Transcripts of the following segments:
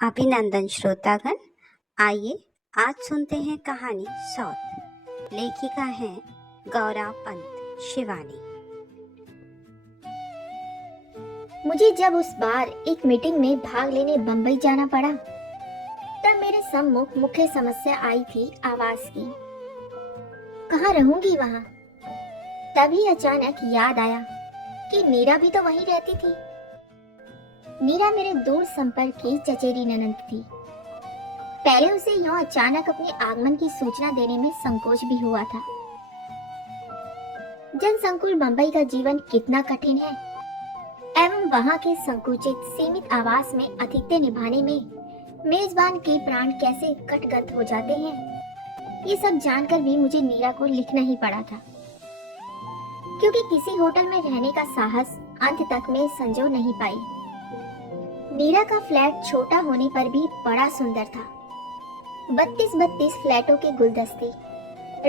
अभिनंदन श्रोतागण। आइए आज सुनते हैं कहानी सौत। लेखिका है गौरा पंत शिवानी। मुझे जब उस बार एक मीटिंग में भाग लेने बंबई जाना पड़ा तब मेरे सम्मुख मुख्य समस्या आई थी आवास की। कहाँ रहूंगी वहाँ? तभी अचानक याद आया कि नीरा भी तो वहीं रहती थी। नीरा मेरे दूर संपर्क की चचेरी ननंद थी। पहले उसे यूं अचानक अपने आगमन की सूचना देने में संकोच भी हुआ था। जनसंकुल बंबई का जीवन कितना कठिन है एवं वहां के संकुचित सीमित आवास में आतिथ्य निभाने में मेजबान के प्राण कैसे कटगत हो जाते हैं, ये सब जानकर भी मुझे नीरा को लिखना ही पड़ा था, क्योंकि किसी होटल में रहने का साहस अंत तक में संजो नहीं पाई। नीरा का फ्लैट छोटा होने पर भी बड़ा सुंदर था। 32 फ्लैटों के गुलदस्ते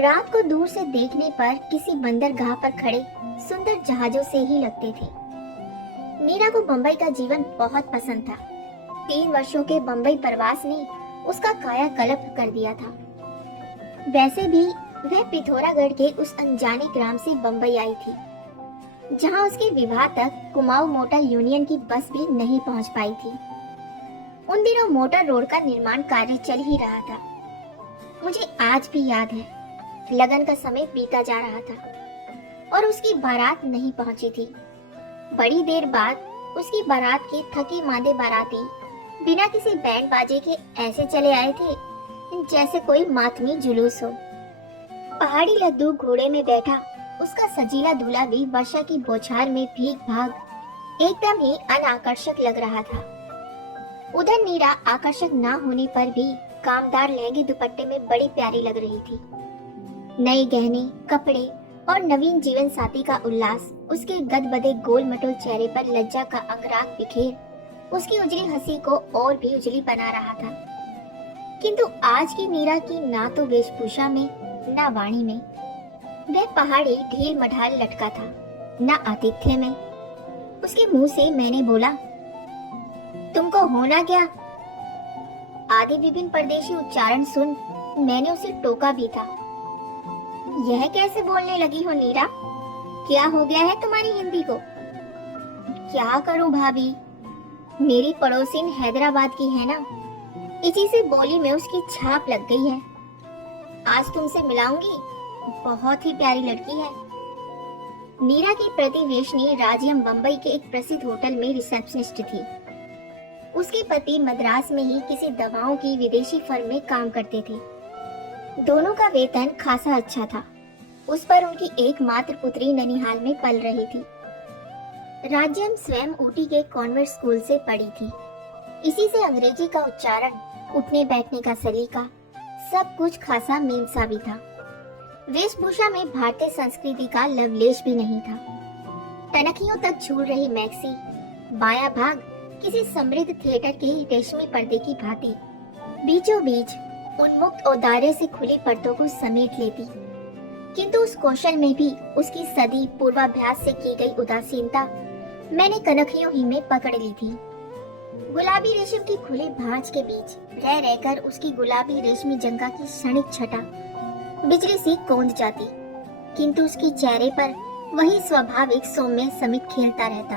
रात को दूर से देखने पर किसी बंदरगाह पर खड़े सुंदर जहाजों से ही लगते थे। नीरा को बंबई का जीवन बहुत पसंद था। 3 वर्षों के बंबई प्रवास ने उसका कायाकल्प कर दिया था। वैसे भी वह पिथौरागढ़ के उस अनजाने ग्राम से बंबई आई थी, जहां उसके विवाह तक कुमाऊं मोटर यूनियन की बस भी नहीं पहुंच पाई थी। उन दिनों मोटर रोड का निर्माण कार्य चल ही रहा था। मुझे आज भी याद है, लगन का समय बीता जा रहा था और उसकी बारात नहीं पहुंची थी। बड़ी देर बाद उसकी बारात के थके मांदे बाराती बिना किसी बैंड बाजे के ऐसे चले आए थे जैसे कोई मातमी जुलूस हो। पहाड़ी लद्दू घोड़े में बैठा उसका सजीला दूल्हा भी वर्षा की बौछार में भीग भाग एकदम ही अनाकर्षक लग रहा था। उधर नीरा आकर्षक ना होने पर भी कामदार लहंगे दुपट्टे में बड़ी प्यारी लग रही थी। नए गहने, कपड़े और नवीन जीवन साथी का उल्लास उसके गदबदे गोल मटोल चेहरे पर लज्जा का अंगराग बिखेर उसकी उजली हंसी को और भी उजली बना रहा था। किंतु आज की नीरा की ना तो वेशभूषा में ना वाणी में वह पहाड़ी ढील मढ़ाल लटका था, न आतिथ्य में। उसके मुंह से मैंने बोला, तुमको होना क्या? आधे विभिन्न परदेशी उच्चारण सुन मैंने उसे टोका भी था। यह कैसे बोलने लगी हो नीरा? क्या हो गया है तुम्हारी हिंदी को? क्या करूं भाभी, मेरी पड़ोसिन हैदराबाद की है ना, इसी से बोली में उसकी छाप लग गई है। आज तुमसे मिलाऊंगी, बहुत ही प्यारी लड़की है। नीरा की प्रतिवेशनी राज्यम बंबई के एक प्रसिद्ध होटल में रिसेप्शनिस्ट थी। उसके पति मद्रास में ही किसी दवाओं की विदेशी फर्म में काम करते थे। दोनों का वेतन खासा अच्छा था। उस पर उनकी एकमात्र पुत्री ननिहाल में पल रही थी। राज्यम स्वयं ऊटी के कॉन्वेंट स्कूल से पढ़ी थी। इसी से अंग्रेजी का उच्चारण, उठने बैठने का सलीका, सब कुछ खासा मेमसा भी था। वेशभूषा में भारतीय संस्कृति का लवलेश भी नहीं था। टनकियों तक झूल रही मैक्सी बाया भाग किसी समृद्ध थिएटर के रेशमी पर्दे की भांति बीचों बीच उन्मुक्त औदार्य से खुली पर्दों को समेट लेती। किंतु उस कौशल में भी उसकी सदी पूर्वाभ्यास से की गई उदासीनता मैंने कनखियों ही में पकड़ ली थी। गुलाबी रेशम की खुली भांज के बीच रह रहकर उसकी गुलाबी रेशमी जंगा की क्षणिक छटा बिजली सी कौंध जाती, किंतु उसके चेहरे पर वही स्वाभाविक सौम्य समित खेलता रहता,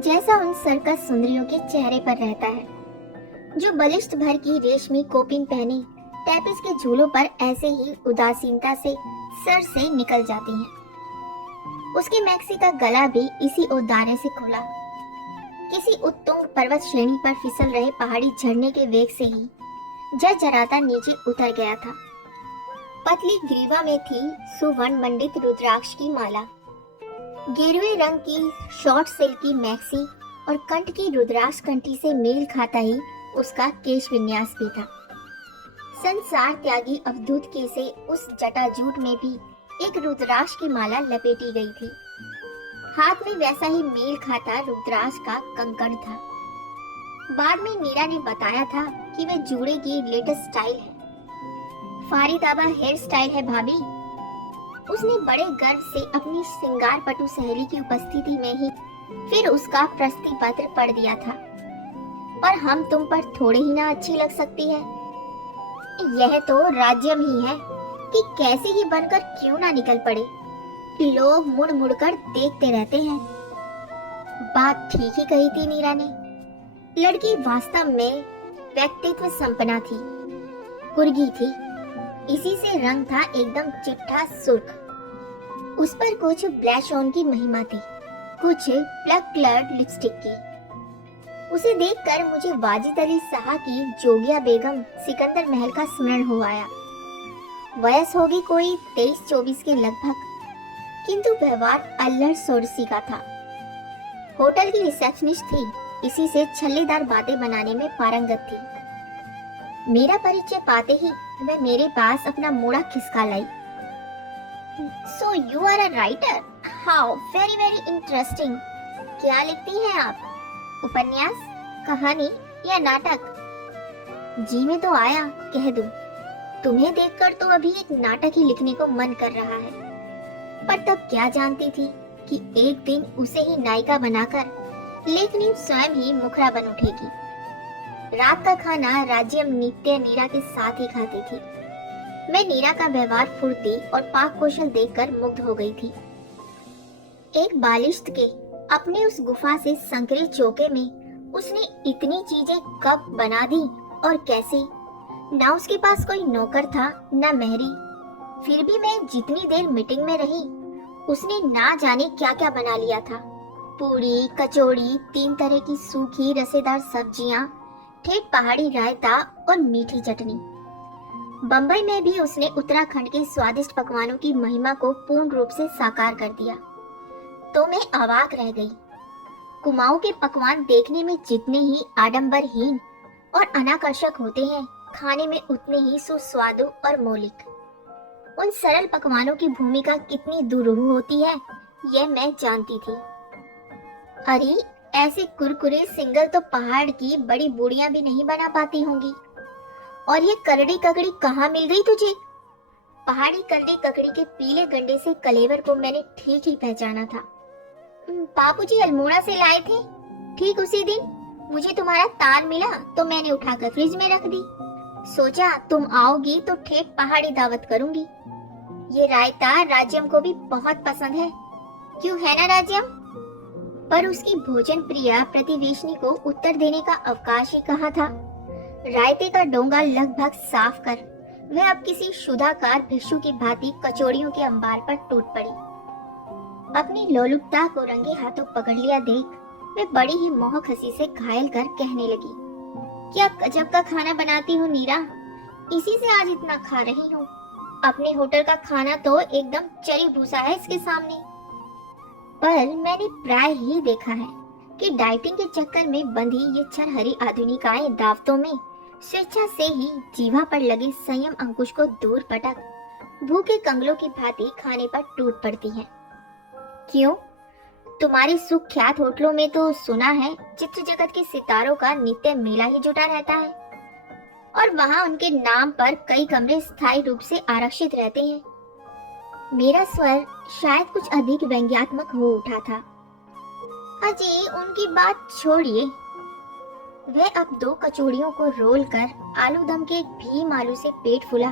जैसा उन सर्कस सुंदरियों के चेहरे पर रहता है, जो बलिष्ठ भर की रेशमी कोपिन पहने टैपिस के झूलों पर ऐसे ही उदासीनता से सर से निकल जाती हैं। उसके मैक्सी का गला भी इसी औदार्य से खुला किसी उत्तुंग पर्वत श्रेणी पर फिसल रहे पहाड़ी झरने के वेग से ही झरझराता नीचे उतर गया था। पतली ग्रीवा में थी सुवर्ण मंडित रुद्राक्ष की माला, गेरुए रंग की शॉर्ट सिल्की मैक्सी और कंठ की रुद्राक्ष कंठी से मेल खाता ही उसका केश विन्यास भी था। संसार त्यागी अवधूत के से उस जटाजूट में भी एक रुद्राक्ष की माला लपेटी गई थी। हाथ में वैसा ही मेल खाता रुद्राक्ष का कंकण था। बाद में नीरा ने बताया था कि वह जूड़े की लेटेस्ट स्टाइल है, फारिदाबा हेयर स्टाइल है भाभी। उसने बड़े गर्व से अपनी श्रृंगार पटु सहेली की उपस्थिति में ही फिर उसका प्रस्ती पत्र पढ़ दिया था। और हम तुम पर थोड़े ही ना अच्छी लग सकती है। यह तो राज्यम ही है कि कैसे ही बनकर क्यों ना निकल पड़े। लोग मुड़ मुड़ कर देखते रहते हैं। बात ठीक ही कही थी नीरा ने। लड़की वास्तव में व्यक्तित्व संपन्न थी, कुर्गी थी। इसी से रंग था एकदम चिट्ठा सुर्ख। उस पर कुछ ब्लैश ऑन की महिमा थी, कुछ प्लग कलर्ड लिपस्टिक की। उसे देखकर मुझे वाजिद अली शाह की जोगिया बेगम सिकंदर महल का स्मरण हो आया। वयस होगी कोई 23-24 के लगभग, किंतु व्यवहार अल्लड़ सोरसी का था। होटल की रिसेप्शनिस्ट थी, इसी से छल्लेदार बातें बनाने में पारंगत थी। मेरा परिचय पाते ही वह मेरे पास अपना मोड़ा खिसका लाई। So you are a writer, how very very interesting. क्या लिखती हैं आप? उपन्यास, कहानी या नाटक? जी में तो आया कह दूं। तुम्हें देखकर तो अभी एक नाटक ही लिखने को मन कर रहा है, पर तब क्या जानती थी कि एक दिन उसे ही नायिका बनाकर लेखनी स्वयं ही मुखरा बन उठेगी। रात का खाना राज्यम नित्य नीरा के साथ ही खाती थी। मैं नीरा का व्यवहार, फुर्ती और पाक कौशल देखकर मुग्ध हो गई थी। एक बालिश्त के अपने उस गुफा से संकरे चौके में उसने इतनी चीजें कब बना दी और कैसे? ना उसके पास कोई नौकर था, ना मेहरी। फिर भी मैं जितनी देर मीटिंग में रही, उसने ना जाने क्या क्या बना लिया था। पूरी, कचौड़ी, 3 तरह की सूखी रसेदार सब्जियां, ठेठ पहाड़ी रायता और मीठी चटनी। बंबई में भी उसने उत्तराखंड के स्वादिष्ट पकवानों की महिमा को पूर्ण रूप से साकार कर दिया। तो मैं अवाक रह गई। कुमाऊं के पकवान देखने में जितने ही आडंबरहीन और अनाकर्षक होते हैं, खाने में उतने ही सुस्वादु और मौलिक। उन सरल पकवानों की भूमिका कितनी दुरूह होती है, यह मैं जानती थी। अरे, ऐसे कुरकुरे सिंगल तो पहाड़ की बड़ी बूढ़ियां भी नहीं बना पाती होंगी। और ये करड़ी ककड़ी कहाँ मिल गई तुझे? पहाड़ी करड़ी ककड़ी के पीले गंडे से कलेवर को मैंने ठीक ही पहचाना था। बापूजी अल्मोड़ा से लाए थे। ठीक उसी दिन मुझे तुम्हारा तार मिला तो मैंने उठाकर फ्रिज में रख दी। सोचा तुम आओगी तो ठेठ पहाड़ी दावत करूंगी। ये रायता राज्यम को भी बहुत पसंद है, क्यों है ना राज्यम? पर उसकी भोजन प्रिया प्रतिवेशनी को उत्तर देने का अवकाश ही कहाँ था। रायते का डोंगा लगभग साफ कर वह अब किसी शुदाकार भिक्षु की भांति कचौड़ियों के अंबार पर टूट पड़ी। अपनी लोलुपता को रंगे हाथों पकड़ लिया देख मैं बड़ी ही मोहक हंसी से घायल कर कहने लगी, क्या गजब का खाना बनाती हूँ नीरा, इसी से आज इतना खा रही हूँ। अपने होटल का खाना तो एकदम चरी भूसा है इसके सामने। पर मैंने प्राय ही देखा है कि डाइटिंग के चक्कर में बंधी ये छरहरी आधुनिकाएं दावतों में स्वेच्छा से ही जीवा पर लगे संयम अंकुश को दूर पटक भूखे कंगलों की भांति खाने पर टूट पड़ती हैं। क्यों? तुम्हारे सुख्यात होटलों में तो सुना है चित्र जगत के सितारों का नित्य मेला ही जुटा रहता है, और वहाँ उनके नाम पर कई कमरे स्थायी रूप से आरक्षित रहते हैं। मेरा स्वर शायद कुछ अधिक व्यंग्यात्मक हो उठा था। अजय, उनकी बात छोड़िए। वह अब 2 कचौड़ियों को रोल कर आलू दम के एक भीम आलू से पेट फुला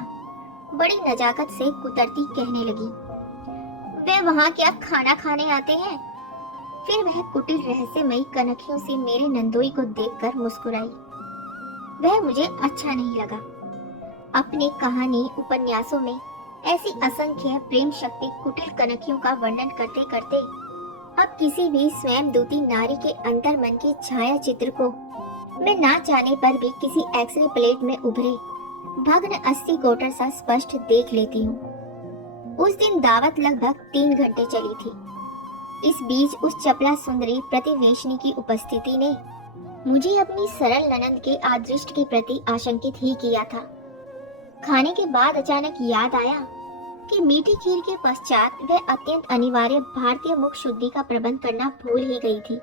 बड़ी नजाकत से कुतरती कहने लगी, वे वहाँ क्या खाना खाने आते हैं? फिर वह कुटिल रहस्यमयी कनखियों से मेरे नंदोई को देखकर मुस्कुराई। वह मुझे अच्छा नहीं लगा। अपने कहानी उपन्यासों में ऐसी असंख्य प्रेम शक्ति कुटिल कनखियों का वर्णन करते करते अब किसी भी स्वयं दूती नारी के अंतर्मन के छाया चित्र को मैं ना चाहने पर भी किसी एक्सरे प्लेट में उभरे भग्न अस्थि गोटर सा स्पष्ट देख लेती हूँ। उस दिन दावत लगभग 3 घंटे चली थी। इस बीच उस चपला सुंदरी प्रतिवेशनी की उपस्थिति ने मुझे अपनी सरल ननंद के आदृष्ट के प्रति आशंकित ही किया था। खाने के बाद अचानक याद आया कि मीठी खीर के पश्चात वह अत्यंत अनिवार्य भारतीय मुख शुद्धि का प्रबंध करना भूल ही गई थी।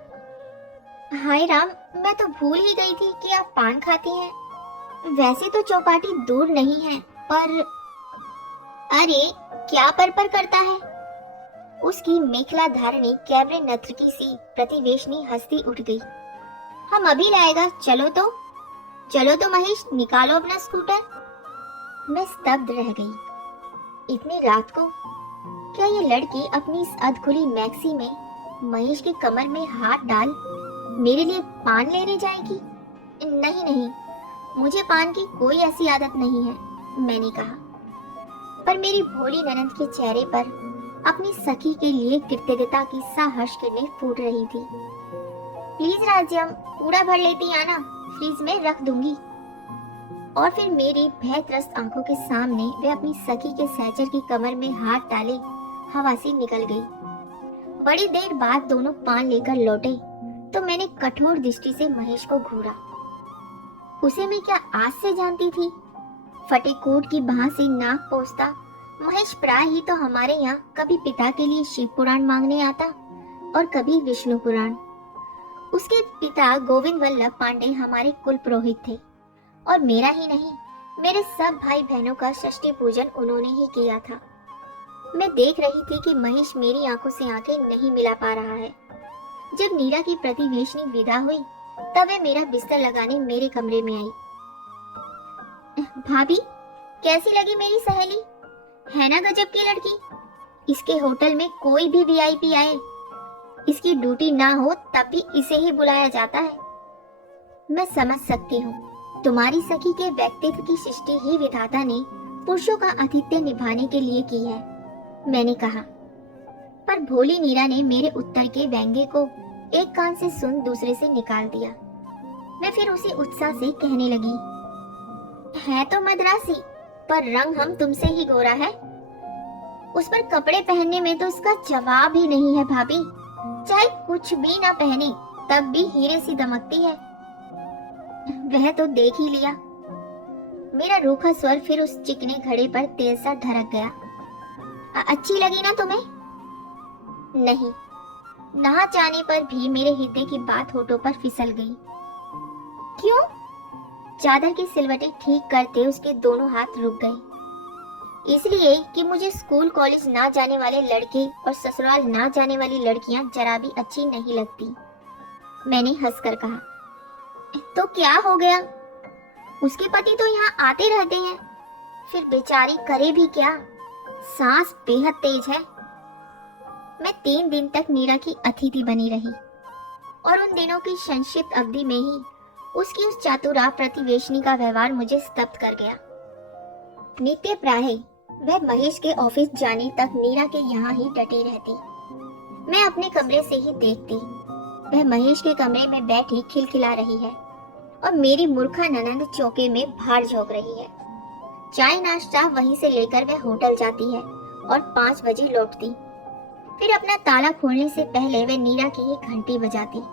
हाय राम, मैं तो भूल ही गई थी कि आप पान खाती हैं। वैसे तो चौपाटी दूर नहीं है, पर अरे क्या पर करता है? उसकी मेखला धारणी कैबरे नर्तकी सी प्रतिवेशनी हंसती उठ गई। हम अभी लाएगा, चलो तो महेश, निकालो अपना स्कूटर। मैं स्तब्ध रह गई। इतनी रात को क्या ये लड़की अपनी इस अधखुली मैक्सी में महेश की कमर में हाथ डाल मेरे लिए पान लेने जाएगी? नहीं नहीं, मुझे पान की कोई ऐसी आदत नहीं है, मैंने कहा। पर मेरी भोली ननद के चेहरे पर अपनी सखी के लिए कृतज्ञता की साहर्ष किरणें फूट रही थी। प्लीज राज्यम, पूरा भर लेती आना, फ्रीज में रख दूंगी। और फिर मेरी भयत्रस्त आंखों के सामने वे अपनी सखी के सहचर की कमर में हाथ डाले हवा से निकल गई। बड़ी देर बाद दोनों पान लेकर लौटे तो मैंने कठोर दृष्टि से महेश को घूरा। उसे मैं क्या आज से जानती थी? फटे कोट की बाह से नाक पोंछता महेश प्राय ही तो हमारे यहाँ कभी पिता के लिए शिव पुराण मांगने आता और कभी विष्णु पुराण। उसके पिता गोविंद वल्लभ पांडे हमारे कुल पुरोहित थे और मेरा ही नहीं, मेरे सब भाई बहनों का षष्ठी पूजन उन्होंने ही किया था। मैं देख रही थी कि महेश मेरी आंखों से आंखें नहीं मिला पा रहा है। जब नीरा की प्रतिवेशनी विदा हुई तब वे मेरा बिस्तर लगाने मेरे कमरे में आई। भाभी, कैसी लगी मेरी सहेली? है ना गजब की लड़की। इसके होटल में कोई भी वीआईपी आए, इसकी ड्यूटी ना हो तब भी इसे ही बुलाया जाता है। मैं समझ सकती हूँ, तुम्हारी सखी के व्यक्तित्व की सृष्टि ही विधाता ने पुरुषों का आतिथ्य निभाने के लिए की है, मैंने कहा। पर भोली नीरा ने मेरे उत्तर के व्यंग्य को एक कान से सुन दूसरे से निकाल दिया। मैं फिर उसी उत्साह से कहने लगी, है तो मद्रासी, पर रंग हम तुमसे ही गोरा है। उस पर कपड़े पहनने में तो इसका जवाब ही नहीं है भाभी। चाहे कुछ भी ना पहने तब भी हीरे सी दमकती है। वह तो देख ही लिया। मेरा रूखा स्वर फिर उस चिकने घड़े पर तेल सा ढरक गया। अच्छी लगी ना तुम्हें? नहीं। ना चाहने पर भी मेरे हृदय की बात होठों पर फिसल गई। क्यों? चादर की सिलवटें ठीक करते उसके दोनों हाथ रुक गए। इसलिए कि मुझे स्कूल कॉलेज ना जाने वाले लड़के और ससुराल ना जाने वाली लड़कियां जरा भी अच्छी नहीं लगती, मैंने हंसकर कहा। तो क्या हो गया? उसके पति तो यहाँ आते रहते हैं, फिर बेचारी करे भी क्या? सांस बेहद तेज है। मैं 3 दिन तक नीरा की अतिथि बनी रही और उन दिनों की संक्षिप्त अवधि में ही उसकी उस चातुरा प्रतिवेशनी का व्यवहार मुझे स्तब्ध कर गया। नित्य प्राय वह महेश के ऑफिस जाने तक नीरा के यहाँ ही डटी रहती। मैं अपने कमरे से ही देखती, वह महेश के कमरे में बैठी खिलखिला रही है और मेरी मूर्खा ननंद चौके में भार झोंक रही है। चाय नाश्ता वहीं से लेकर वह होटल जाती है और 5 बजे लौटती। फिर अपना ताला खोलने से पहले वह नीरा की ही घंटी बजाती।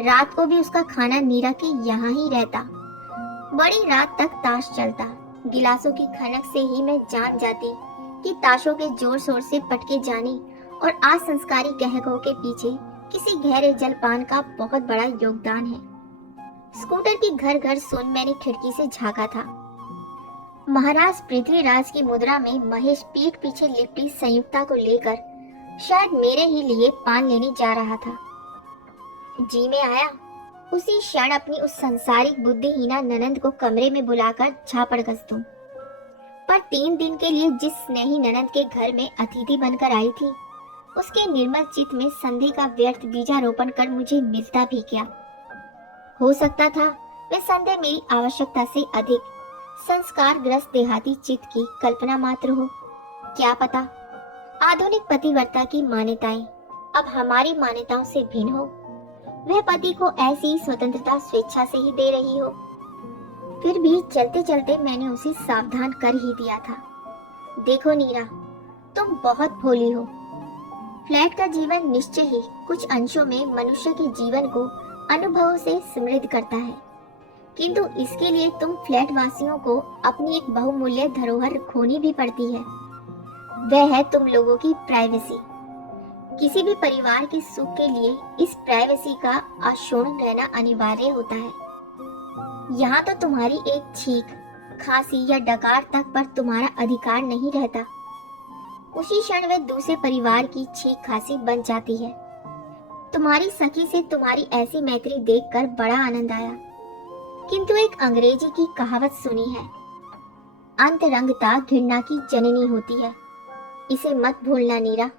रात को भी उसका खाना नीरा के यहाँ ही रहता। बड़ी रात तक ताश चलता। गिलासों की खनक से ही मैं जान जाती कि ताशों के जोर शोर से पटके जाने और असंस्कारी गहकों के पीछे किसी गहरे जलपान का बहुत बड़ा योगदान है। स्कूटर की घर घर सुन मैंने खिड़की से झांका था। महाराज पृथ्वीराज की मुद्रा में महेश पीठ पीछे लिपटी संयुक्ता को लेकर शायद मेरे ही लिए पान लेने जा रहा था। जी में आया उसी क्षण अपनी उस संसारिक बुद्धिहीना ननंद को कमरे में बुलाकर झापड़ घस दूं। पर 3 दिन के लिए जिस स्नेही ननंद के घर में अतिथि बनकर आई थी, उसके निर्मल चित्त में संदेह का व्यर्थ बीजारोपण कर मुझे मिलता भी क्या? हो सकता था वह संदेह मेरी आवश्यकता से अधिक संस्कारग्रस्त देहाती चित्त की कल्पना मात्र हो। क्या पता आधुनिक पतिव्रता की मान्यताएं अब हमारी मान्यताओं से भिन्न हो। वह पति को ऐसी स्वतंत्रता स्वेच्छा से ही दे रही हो। फिर भी चलते चलते मैंने उसे सावधान कर ही दिया था। देखो नीरा, तुम बहुत भोली हो। फ्लैट का जीवन निश्चय ही कुछ अंशों में मनुष्य के जीवन को अनुभवों से समृद्ध करता है, किंतु इसके लिए तुम फ्लैट वासियों को अपनी एक बहुमूल्य धरोहर खोनी भी पड़ती है। वह है तुम लोगों की प्राइवेसी। किसी भी परिवार के सुख के लिए इस प्राइवेसी का अक्षुण्ण रहना अनिवार्य होता है। यहाँ तो तुम्हारी एक छींक, खांसी या डकार तक पर तुम्हारा अधिकार नहीं रहता। उसी क्षण वह दूसरे परिवार की छींक खांसी बन जाती है। तुम्हारी सखी से तुम्हारी ऐसी मैत्री देखकर बड़ा आनंद आया, किंतु एक अंग्रेजी की कहावत सुनी है, अंतरंगता घृणा की जननी होती है। इसे मत भूलना नीरा।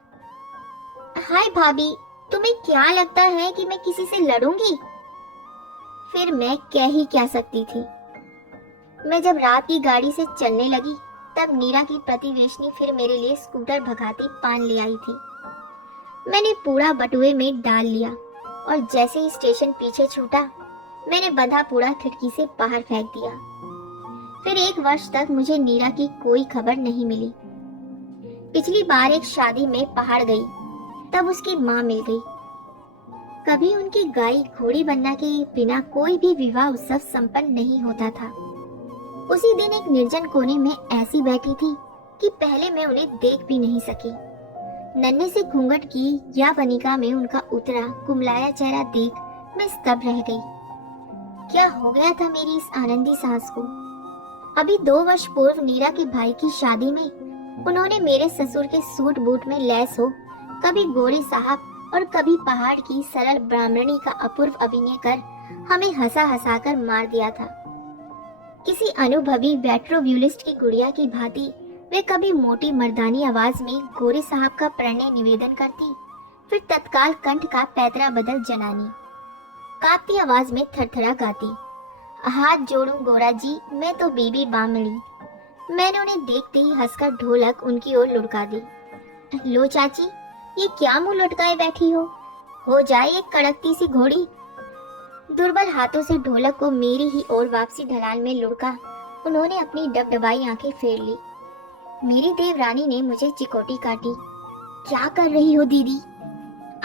हाय भाभी, तुम्हें क्या लगता है कि मैं किसी से लड़ूंगी? फिर मैं कह ही क्या सकती थी। मैं जब रात की गाड़ी से चलने लगी तब नीरा की प्रतिवेशनी फिर मेरे लिए स्कूटर भगाती पान ले आई थी। मैंने पूरा बटुए में डाल लिया और जैसे ही स्टेशन पीछे छूटा मैंने बंधा पूरा खिड़की से बाहर फेंक दिया। फिर 1 वर्ष तक मुझे नीरा की कोई खबर नहीं मिली। पिछली बार एक शादी में पहाड़ गई तब उसकी माँ मिल गई। कभी उनकी गाय घोड़ी बनने के बिना कोई भी विवाह उत्सव संपन्न नहीं होता था। उसी दिन एक निर्जन कोने में ऐसी बैठी थी कि पहले मैं उन्हें देख भी नहीं सकी। नन्हे से घूंघट की या वनिका में उनका उतरा कुमलाया चेहरा देख मैं स्तब्ध रह गई। क्या हो गया था मेरी इस आनंदी सास को? अभी 2 वर्ष पूर्व नीरा के भाई की शादी में उन्होंने मेरे ससुर के सूट बूट में लैस हो कभी गोरे साहब और कभी पहाड़ की सरल ब्राह्मणी का अपूर्व अभिनय कर हमें हंसा हंसा कर मार दिया था। किसी अनुभवी वेट्रोव्यूलिस्ट की गुड़िया की भांति वे कभी मोटी मर्दानी आवाज में गोरे साहब का प्रणय निवेदन करती, फिर तत्काल कंठ का पैतरा बदल जनानी कांपती आवाज में थरथरा गाती, हाथ जोड़ूं गोरा जी, मैं तो बीबी बामड़ी। मैंने उन्हें देखते ही हंसकर ढोलक उनकी ओर लुढ़का दी। लो चाची, ये क्या मुंह लटकाए बैठी हो जाए एक कड़कती सी घोड़ी। दुर्बल हाथों से ढोलक को मेरी ही ओर वापसी ढलान में लुढ़का उन्होंने अपनी डबडबाई आंखें फेर ली। मेरी देवरानी ने मुझे चिकोटी काटी। क्या कर रही हो दीदी?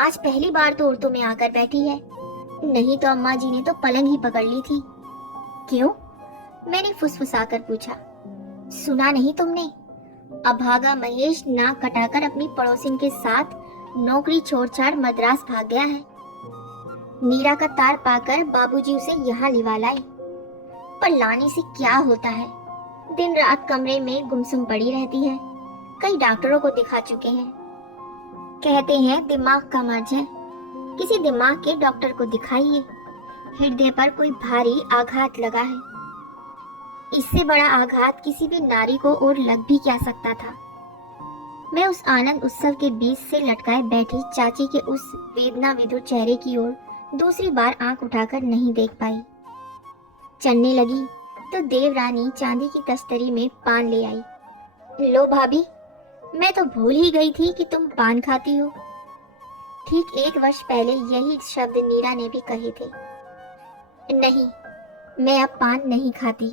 आज पहली बार तो औरतों में आकर बैठी है, नहीं तो अम्मा जी ने तो पलंग ही पकड़ ली थी। क्यों? मैंने फुसफुसाकर पूछा। सुना नहीं तुमने? अभागा महेश नाक कटाकर अपनी पड़ोसिन के साथ नौकरी छोड़छाड़ मद्रास भाग गया है। नीरा का तार पाकर बाबूजी उसे यहाँ लिवा लाए। पर लाने से क्या होता है? दिन रात कमरे में गुमसुम पड़ी रहती है। कई डॉक्टरों को दिखा चुके हैं, कहते हैं दिमाग का मर्ज है। किसी दिमाग के डॉक्टर को दिखाइए। हृदय पर कोई भारी आघात लगा है। इससे बड़ा आघात किसी भी नारी को और लग भी क्या सकता था। मैं उस आनंद उत्सव के बीच से लटकाए बैठी चाची के उस वेदना विधुर चेहरे की ओर दूसरी बार आंख उठाकर नहीं देख पाई। चलने लगी तो देवरानी चांदी की तस्तरी में पान ले आई। लो भाभी, मैं तो भूल ही गई थी कि तुम पान खाती हो। ठीक 1 वर्ष पहले यही शब्द नीरा ने भी कहे थे। नहीं, मैं अब पान नहीं खाती,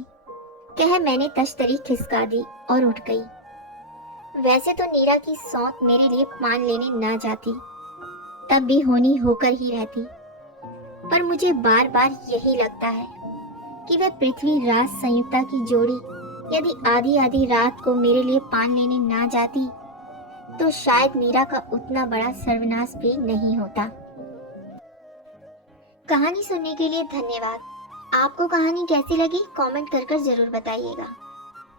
कह मैंने तश्तरी खिसका दी और उठ गई। वैसे तो नीरा की सौत मेरे लिए पान लेने ना जाती, तब भी होनी होकर ही रहती, पर मुझे बार बार यही लगता है कि वह पृथ्वी राज संयुक्ता की जोड़ी यदि आधी आधी रात को मेरे लिए पान लेने ना जाती तो शायद नीरा का उतना बड़ा सर्वनाश भी नहीं होता। कहानी सुनने के लिए धन्यवाद। आपको कहानी कैसी लगी कमेंट कर जरूर बताइएगा,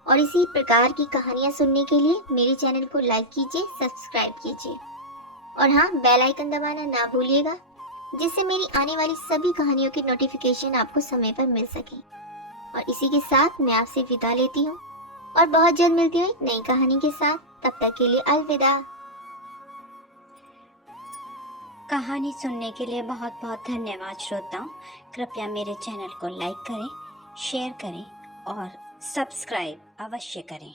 और इसी प्रकार की कहानियां सुनने के लिए मेरे चैनल को लाइक कीजिए, सब्सक्राइब कीजिए, और हाँ, बेल आइकन दबाना ना भूलिएगा, जिससे मेरी आने वाली सभी कहानियों की नोटिफिकेशन आपको समय पर मिल सके। और इसी के साथ मैं आपसे विदा लेती हूँ और बहुत जल्द मिलती हूँ एक नई कहानी के साथ। तब तक के लिए अलविदा। कहानी सुनने के लिए बहुत बहुत धन्यवाद श्रोताओं। कृपया मेरे चैनल को लाइक करें, शेयर करें और सब्सक्राइब अवश्य करें।